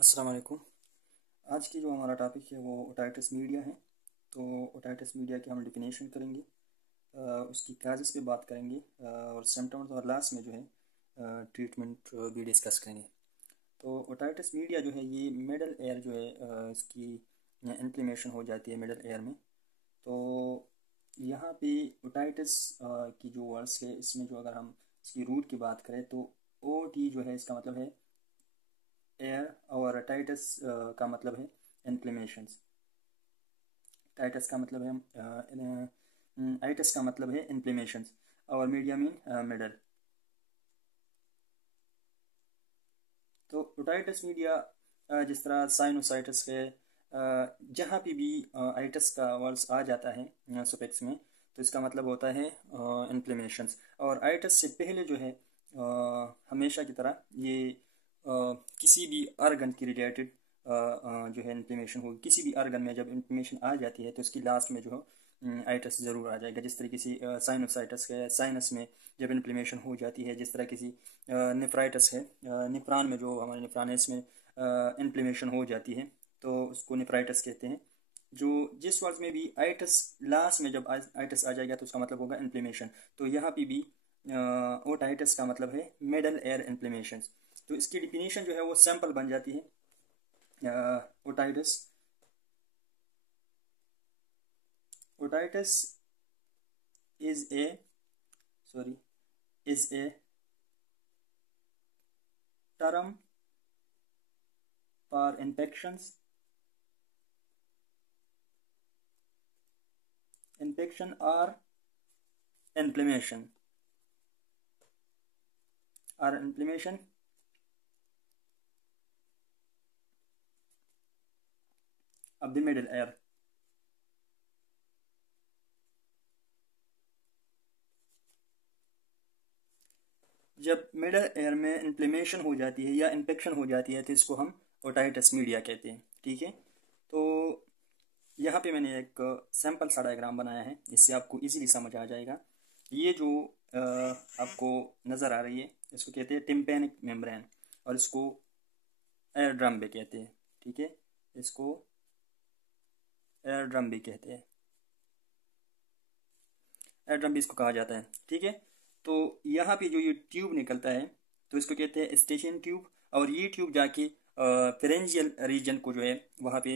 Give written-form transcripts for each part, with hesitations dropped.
अस्सलाम वालेकुम। आज की जो हमारा टॉपिक है वो ओटाइटिस मीडिया है। तो ओटाइटिस मीडिया की हम डिफिनेशन करेंगे, उसकी काजेज़ पे बात करेंगे, और सिम्टम्स और लास्ट में जो है ट्रीटमेंट भी डिस्कस करेंगे। तो ओटाइटिस मीडिया जो है ये मिडल एयर जो है, इसकी इन्फ्लेमेशन हो जाती है मिडल एयर में। तो यहाँ पे ओटाइटिस की जो वर्ड्स है इसमें जो अगर हम इसकी रूट की बात करें तो ओ टी जो है इसका मतलब है एयर, और टाइटस का मतलब है इन्फ्लेमेशंस। टाइटस का मतलब है आइटस का मतलब है इन्फ्लेमेशंस, और मीडिया मीन मिडल। तो ओटाइटिस मीडिया जिस तरह साइनोसाइटिस है, जहाँ पे भी आइटस का वर्ड्स आ जाता है सुफिक्स में, तो इसका मतलब होता है इन्फ्लेमेशंस। और आइटस से पहले जो है हमेशा की तरह ये किसी भी अर्गन की रिलेटेड जो है इन्फ्लेमेशन होगी। किसी भी अर्गन में जब इन्फ्लेमेशन आ जाती है तो इसकी लास्ट में जो है आइटस ज़रूर आ जाएगा। जिस तरीके से साइनोसाइटिस है, साइनस में जब इन्फ्लेमेशन हो जाती है, जिस तरह किसी नेफ्राइटिस है, निफरान में जो हमारे निफरान है इसमें इन्फ्लेमेशन हो जाती है तो उसको नेफ्राइटिस कहते हैं। जो जिस वर्ड में भी आइटस लास्ट में जब आइटस आ जाएगा तो उसका मतलब होगा इन्फ्लेमेशन। तो यहाँ पे भी ओटाइटिस का मतलब है मिडल एयर इन्फ्लेमेशन। तो इसकी डिफिनीशन जो है वो सैम्पल बन जाती है। Otitis otitis is a sorry is a term for infection or inflammation of the middle ear। जब मिडल एयर में इन्फ्लेमेशन हो जाती है या इन्फेक्शन हो जाती है तो इसको हम ओटाइटिस मीडिया कहते हैं। ठीक है। तो यहाँ पे मैंने एक सैम्पल सा डायग्राम बनाया है, इससे आपको इजीली समझ आ जाएगा। ये जो आपको नज़र आ रही है इसको कहते हैं टिम्पैनिक मेम्ब्रेन, और इसको एयर ड्रम भी कहते हैं। ठीक है, इसको एयर ड्रम भी कहते हैं, एयर ड्रम भी इसको कहा जाता है। ठीक है। तो यहाँ पे जो ये ट्यूब निकलता है तो इसको कहते हैं स्टेशन ट्यूब, और ये ट्यूब जाके फेरेंजियल रीजन को जो है वहाँ पे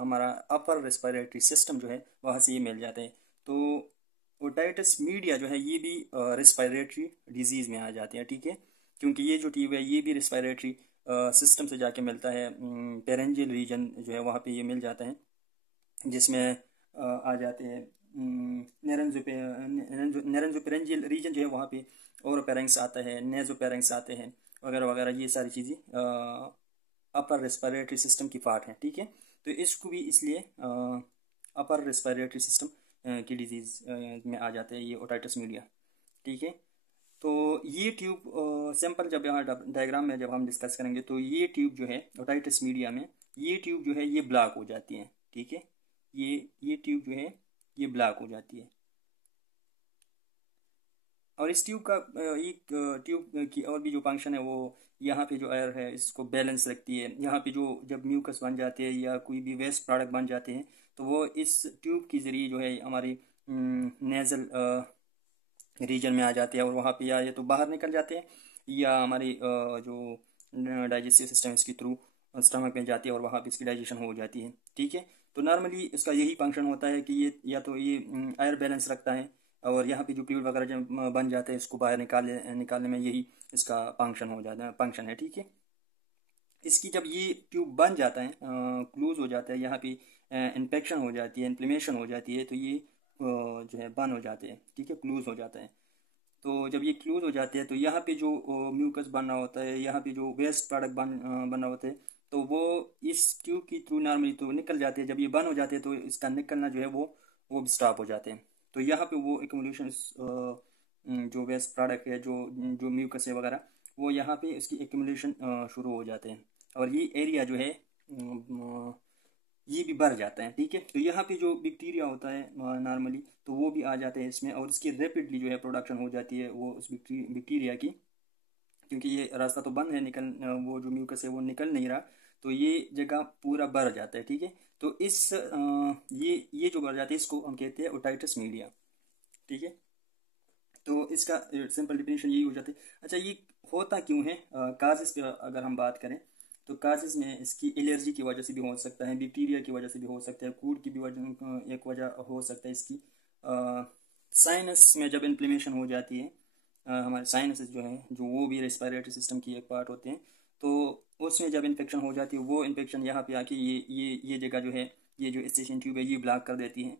हमारा अपर रेस्पिरेटरी सिस्टम जो है वहाँ से ये मिल जाते हैं। तो ओटाइटिस मीडिया जो है ये भी रेस्पिरेटरी डिजीज़ में आ जाते हैं। ठीक है, क्योंकि ये जो ट्यूब है ये भी रेस्पिरेटरी सिस्टम से जाके मिलता है, फेरेंजियल रीजन जो है वहाँ पे ये मिल जाता है, जिसमें आ जाते हैं नेरेंजोपेरेंजियल रीजन जो है वहाँ पे ओरोपेरेंक्स आता है, नेजोपेरेंक्स आते हैं, वगैरह वगैरह। ये सारी चीज़ें अपर रेस्पिरेटरी सिस्टम की पार्ट हैं। ठीक है। तो इसको भी इसलिए अपर रेस्पिरेटरी सिस्टम की डिजीज़ में आ जाते हैं ये ओटाइटिस मीडिया। ठीक है। तो ये ट्यूब सैंपल जब यहाँ डायग्राम में जब हम डिस्कस करेंगे तो ये ट्यूब जो है ओटाइटिस मीडिया में, ये ट्यूब जो है ये ब्लॉक हो जाती है। ठीक है, ये ट्यूब जो है ये ब्लॉक हो जाती है। और इस ट्यूब का एक ट्यूब की और भी जो फंक्शन है वो यहाँ पे जो एयर है इसको बैलेंस रखती है। यहाँ पे जो जब म्यूकस बन जाते हैं या कोई भी वेस्ट प्रोडक्ट बन जाते हैं तो वो इस ट्यूब के ज़रिए जो है हमारी नेज़ल रीजन में आ जाते हैं, और वहाँ पे या ये तो बाहर निकल जाते हैं या हमारी जो डाइजेस्टिव सिस्टम इसके थ्रू स्टमक में जाती है और वहाँ पे इसकी डाइजेशन हो जाती है। ठीक है। तो नॉर्मली इसका यही फंक्शन होता है कि ये या तो ये एयर बैलेंस रखता है, और यहाँ पे जो फ्लूइड वगैरह जब बन जाते हैं इसको बाहर निकालने में यही इसका फंक्शन हो जाता है, फंक्शन है। ठीक है। इसकी जब ये ट्यूब बन जाता है, क्लोज हो जाता है, यहाँ पे इन्फेक्शन हो जाती है, इन्फ्लेमेशन हो जाती है, तो ये जो है बंद हो जाते हैं। ठीक है, क्लोज हो जाता है। तो जब ये क्लोज हो जाते हैं तो यहाँ पे जो म्यूकस बनना होता है, यहाँ पे जो वेस्ट प्रोडक्ट बनना होता है, तो वो इस ट्यूब की थ्रू नॉर्मली तो निकल जाते हैं। जब ये बंद हो जाते हैं तो इसका निकलना जो है वो भी स्टॉप हो जाते हैं। तो यहाँ पे वो एक्यूमुलेशन जो वेस्ट प्रोडक्ट है, जो जो म्यूकस है वगैरह, वो यहाँ पे इसकी एक्यूमुलेशन शुरू हो जाते हैं, और ये एरिया जो है ये भी बढ़ जाता है। ठीक है। तो यहाँ पे जो बैक्टीरिया होता है नॉर्मली तो वो भी आ जाते हैं इसमें, और इसकी रेपिडली जो है प्रोडक्शन हो जाती है वो उस बैक्टीरिया की, क्योंकि ये रास्ता तो बंद है, निकल वो जो म्यूकस है वो निकल नहीं रहा। तो ये जगह पूरा भर जाता है, ठीक है। तो इस ये जो भर जाता है इसको हम कहते हैं ओटाइटिस मीडिया, ठीक है। तो इसका सिंपल डिफिनेशन यही हो जाती है। अच्छा, ये होता क्यों है? काजेस पे अगर हम बात करें तो काजेस में इसकी एलर्जी की वजह से भी हो सकता है, बैक्टीरिया की वजह से भी हो सकता है, फूड की भी वजह एक वजह हो सकता है इसकी। साइनस में जब इन्फ्लेमेशन हो जाती है, हमारे साइनसेस जो हैं जो वो भी रेस्पिरेटरी सिस्टम की एक पार्ट होते हैं, तो उसमें जब इन्फेक्शन हो जाती है वो इन्फेक्शन यहाँ पे आके ये जगह जो है, ये जो स्टेशन ट्यूब है ये ब्लॉक कर देती है।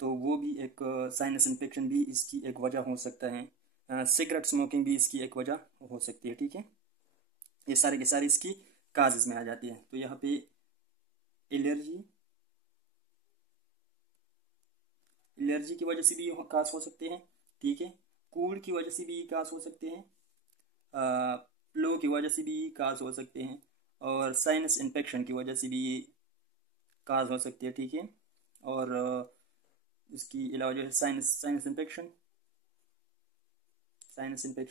तो वो भी एक साइनस इन्फेक्शन भी इसकी एक वजह हो सकता है। सिगरेट स्मोकिंग भी इसकी एक वजह हो सकती है, ठीक है। ये सारे के सारे इसकी काजेज में आ जाती है। तो यहाँ पे एलर्जी एलर्जी की वजह से भी काज हो सकते हैं, ठीक है। कूड़ की वजह से भी काज हो सकते हैं, फ्लो की वजह से भी काज हो सकते हैं, और साइनस इन्फेक्शन की वजह से भी काज हो सकती है, ठीक है। और इसकी अलावा जो है साइनस इन्फेक्शन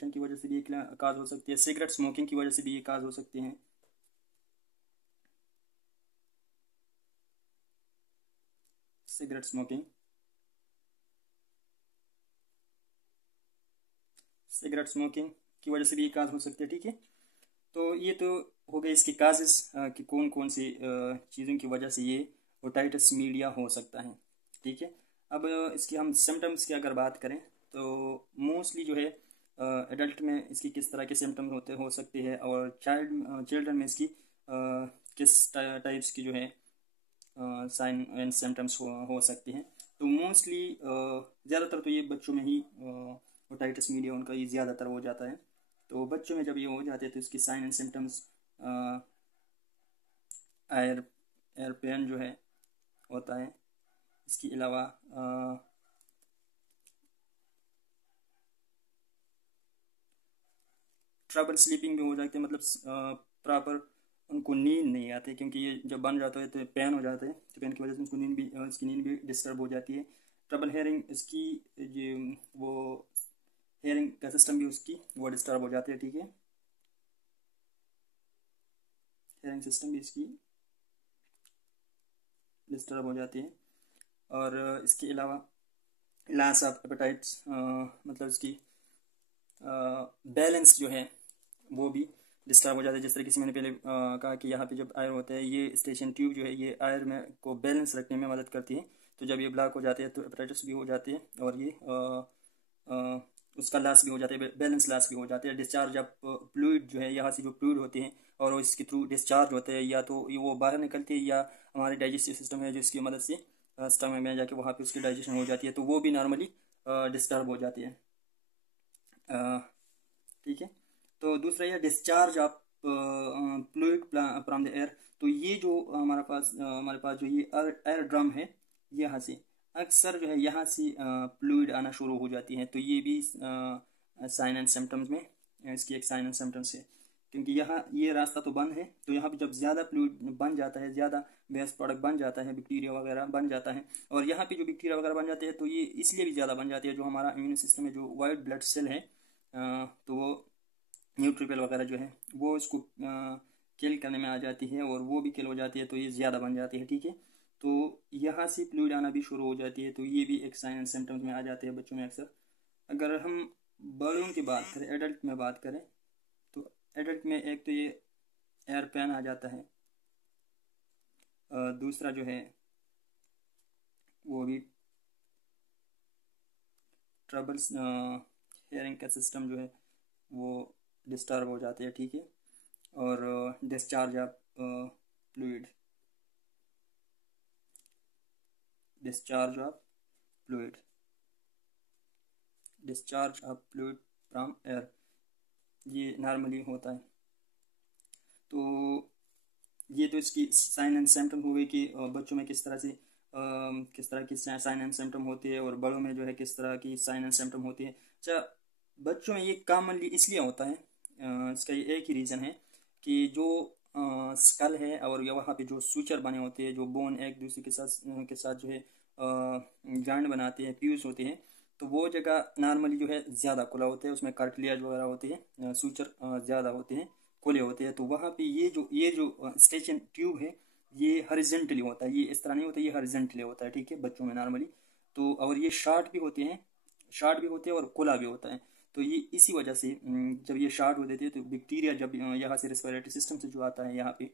की वजह से भी ये काज हो सकती है, सिगरेट स्मोकिंग की वजह से भी ये काज हो सकते हैं। सिगरेट स्मोकिंग की वजह से भी ये काज हो सकते हैं, ठीक है। तो ये तो हो गए इसके काजेस कि कौन कौन सी चीज़ों की वजह से ये ओटाइटिस मीडिया हो सकता है, ठीक है। अब इसकी हम सिम्टम्स की अगर बात करें तो मोस्टली जो है एडल्ट में इसकी किस तरह के सिम्टम्स होते हो सकते हैं, और चिल्ड्रन में इसकी किस टाइप्स की जो है साइन एंड सिम्टम्स हो सकते हैं। तो मोस्टली ज़्यादातर तो ये बच्चों में ही ओटाइटिस मीडिया उनका ये ज़्यादातर हो जाता है। तो बच्चों में जब ये हो जाते हैं तो इसकी sign and symptoms are are pain जो है होता है। इसके अलावा ट्रबल स्लीपिंग भी हो जाती है, मतलब प्रॉपर उनको नींद नहीं आती, क्योंकि ये जब बन जाता है तो पेन हो जाता है, तो पेन की वजह से उनको इसकी नींद भी डिस्टर्ब हो जाती है। ट्रबल हेयरिंग इसकी ये वो हेयरिंग का सिस्टम भी उसकी वो डिस्टर्ब हो जाती है, ठीक है। हेयरिंग सिस्टम भी इसकी डिस्टर्ब हो जाती है। और इसके अलावा लॉस ऑफ एपेटाइट्स, मतलब इसकी बैलेंस जो है वो भी डिस्टर्ब हो जाता है। जिस तरीके से मैंने पहले कहा कि यहाँ पे जब आयर होता है, ये स्टेशन ट्यूब जो है ये आयर में को बैलेंस रखने में मदद करती है। तो जब ये ब्लॉक हो जाते हैं तो एपेटाइटिस भी हो जाती है, और ये उसका लॉस भी हो जाता है, बैलेंस लॉस भी हो जाता है। डिस्चार्ज जब फ्लूइड जो है यहाँ से जो फ्लूइड होते हैं और इसके थ्रू डिस्चार्ज होते हैं, या तो ये वो बाहर निकलती है या हमारे डाइजेस्टिव सिस्टम है जिसकी मदद से स्टमक में जाके वहाँ पे उसकी डाइजेशन हो जाती है, तो वो भी नॉर्मली डिस्टर्ब हो जाती है, ठीक है। तो दूसरा ये discharge of fluid from the air. तो ये जो हमारे पास जो ये एयर ड्रम है, यहाँ से अक्सर जो है यहाँ से फ्लूइड आना शुरू हो जाती है। तो ये भी साइन एंड सिम्टम्स में इसकी एक साइन एंड सिम्टम्स है, क्योंकि यहाँ ये रास्ता तो बंद है, तो यहाँ पे जब ज़्यादा फ्लूइड बन जाता है, ज़्यादा वेस्ट प्रोडक्ट बन जाता है, बैक्टीरिया वगैरह बन जाता है, और यहाँ पे जो बैक्टीरिया वगैरह बन जाते हैं तो ये इसलिए भी ज़्यादा बन जाती है। जो हमारा इम्यून सिस्टम है, जो वाइट ब्लड सेल है, तो वो न्यूट्रोफिल वगैरह जो है वो इसको किल करने में आ जाती है, और वो भी किल हो जाती है, तो ये ज़्यादा बन जाती है, ठीक है। तो यहाँ से फ्लूइड आना भी शुरू हो जाती है, तो ये भी एक साइन एंड सिम्टम्स में आ जाते हैं बच्चों में अक्सर। अगर हम बड़ों की बात करें, एडल्ट में बात करें, तो एडल्ट में एक तो ये एयर पेन आ जाता है, दूसरा जो है वो भी ट्रबल्स हेयरिंग का सिस्टम जो है वो डिस्टर्ब हो जाते हैं, ठीक है। और discharge of fluid discharge of fluid discharge of fluid from air, ये नॉर्मली होता है। तो ये तो इसकी साइन एंड सिम्टम हो गई कि बच्चों में किस तरह से किस तरह की साइन एंड सिम्टम होती है, और बड़ों में जो है किस तरह की साइन एंड सिम्टम होती है। अच्छा, बच्चों में ये कॉमनली इसलिए होता है, इसका ये एक ही रीज़न है कि जो स्कल है और या वहाँ पे जो सूचर बने होते हैं, जो बोन एक दूसरे के साथ जो है जॉइंट बनाते हैं, फ्यूज होते हैं, तो वो जगह नॉर्मली जो है ज़्यादा खुला होता है, उसमें कार्टिलेज वगैरह होती है, सूचर ज़्यादा होते हैं, खोले होते हैं, तो वहाँ पे ये जो स्टेचन ट्यूब है ये हॉरिजॉन्टली होता है, ये इस तरह नहीं होता, ये हॉरिजॉन्टली होता है, ठीक है, बच्चों में नॉर्मली। तो और ये शार्ट भी होते हैं और खुला भी होता है। तो ये इसी वजह से जब ये शार्ट हो देते हैं तो बैक्टीरिया जब यहाँ से रेस्पिरेटरी सिस्टम से जो आता है यहाँ पे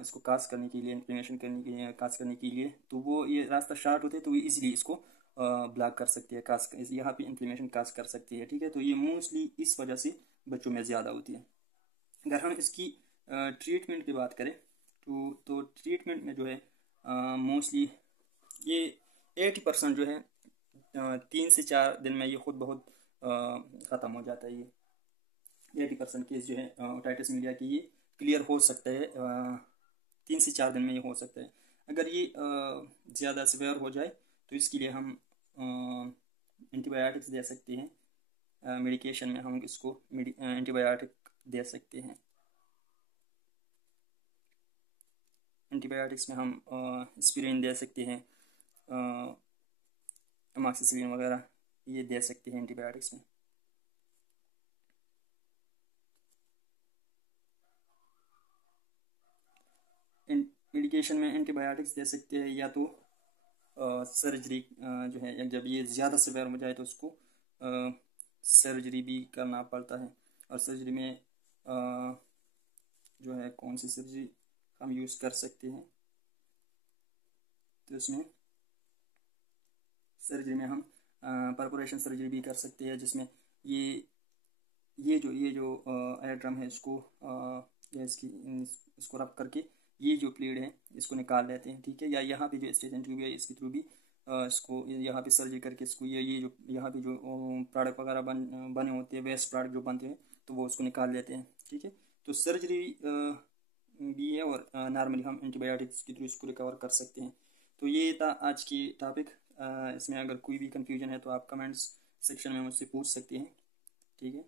इसको कास करने के लिए, इन्फ्लेमेशन करने के लिए, कास करने के लिए, तो वो ये रास्ता शार्ट होते हैं, तो वो इजीली इसको ब्लॉक कर सकती है, कास यहाँ पे इन्फ्लेमेशन कास कर सकती है, ठीक है। तो ये मोस्टली इस वजह से बच्चों में ज़्यादा होती है। अगर हम इसकी ट्रीटमेंट की बात करें तो ट्रीटमेंट में जो है मोस्टली ये 80% जो है 3 से 4 दिन में ये खुद बहुत ख़त्म हो जाता है। ये 80% केस जो है ओटाइटिस मीडिया की ये क्लियर हो सकता है, 3 से 4 दिन में ये हो सकता है। अगर ये ज़्यादा सीवियर हो जाए तो इसके लिए हम एंटीबायोटिक्स दे सकते हैं, मेडिकेशन में हम इसको एंटीबायोटिक दे सकते हैं। एंटीबायोटिक्स में हम एस्पिरिन दे सकते हैं, अमॉक्सिसिलिन वगैरह ये दे सकते हैं एंटीबायोटिक्स में। मेडिकेशन में एंटीबायोटिक्स दे सकते हैं, या तो सर्जरी जो है जब ये ज़्यादा सीवियर हो जाए तो उसको सर्जरी भी करना पड़ता है। और सर्जरी में जो है कौन सी सर्जरी हम यूज़ कर सकते हैं, तो इसमें सर्जरी में हम परफोरेशन सर्जरी भी कर सकते हैं, जिसमें ये जो एयर ड्रम है इसको या इसको रब करके ये जो प्लेट है इसको निकाल लेते हैं, ठीक है। या यहाँ पे जो स्टेशन ट्यूब है इसके थ्रू भी इसको यहाँ पे सर्जरी करके इसको ये जो यहाँ पे जो प्रोडक्ट वगैरह बने होते हैं, वेस्ट प्रोडक्ट जो बनते हैं, तो वो उसको निकाल लेते हैं, ठीक है। तो सर्जरी भी है और नॉर्मली हम एंटीबायोटिक्स के थ्रू इसको रिकवर कर सकते हैं। तो ये था आज की टॉपिक। इसमें अगर कोई भी कन्फ्यूजन है तो आप कमेंट्स सेक्शन में मुझसे पूछ सकते हैं, ठीक है।